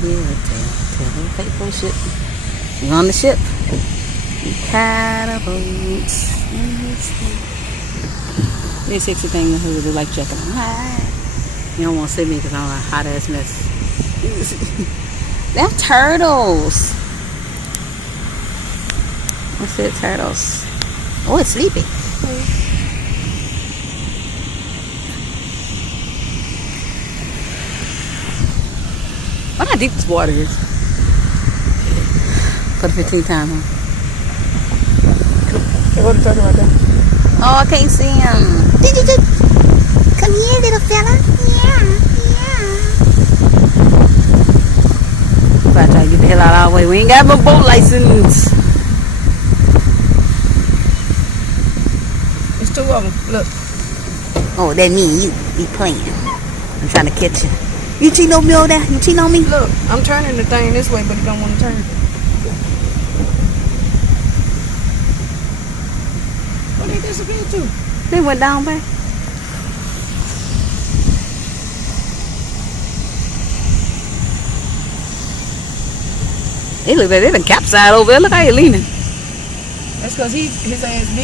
here, tell them faithful ship. You on the ship? You tied a boats. This sexy thing who would like checking on. Hi. You don't want to see me because I'm a hot ass mess. They're turtles. I said turtles. Oh, it's sleepy. I wonder how deep this water is. For the 15th time, huh? Hey, what are you talking about there? Oh, I can't see him. Come here, little fella. Yeah. About to try to get the hell out of our way. We ain't got no boat license. There's two of them. Look. Oh, that mean you be playing. I'm trying to catch you. You cheating on me over there? You cheating on me? Look, I'm turning the thing this way, but it don't want to turn. Where they disappeared to? They went down back. They look like they done capsized over there. Look how he leaning. That's because his ass deep.